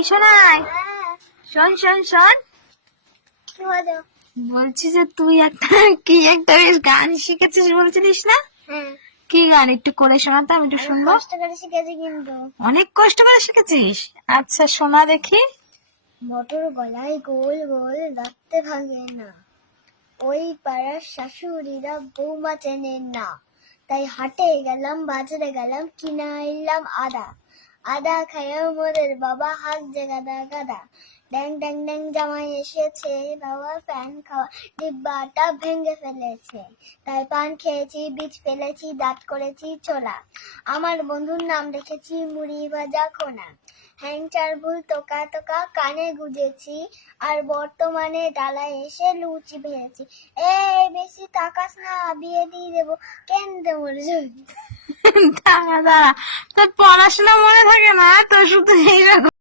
এই শোনাই, শোন শোন শোন, কি হলো? বলছি যে তুই কি একটা বেশ গান শিখেছিস বলছিলিস না? হ্যাঁ, কি গান একটু করে শোনাতে, আমি একটু আমি শুনবো। কষ্ট করে শিখেছি কিন্তু। অনেক কষ্ট করে শিখেছিস? আচ্ছা শোনা দেখি। মোটর গলায় গোল গোল ধরতে ভাঙে না, ওই পাড়ার শাশুড়িরা বৌমা চেনেন না, তাই হাটে গেলাম বাজারে গেলাম কিনা এলাম আদা, আদা খাইয়া মোদের বাবা হাত যে গাদা গাদা, ড্যাং ড্যাং ড্যাং জামাই এসেছে, বাবা ফ্যান খাওয়া ডিব্বাটা ভেঙে ফেলেছে, তাই পান খেয়েছি বীজ ফেলেছি দাঁত করেছি ছোলা, আমার বন্ধুর নাম রেখেছি মুড়ি ভাজা খোনা, হ্যাংচার ভুল তোকা তোকা কানে গুজেছি, আর বর্তমানে ডালায় এসে লুচি ভেজেছি, এই বেশি তাকাস না বিয়ে দিয়ে দেবো, কেন দেবো? দাঁড়া দাঁড়া, তোর পড়াশোনা মনে থাকে না, তোর শুধু এইরকম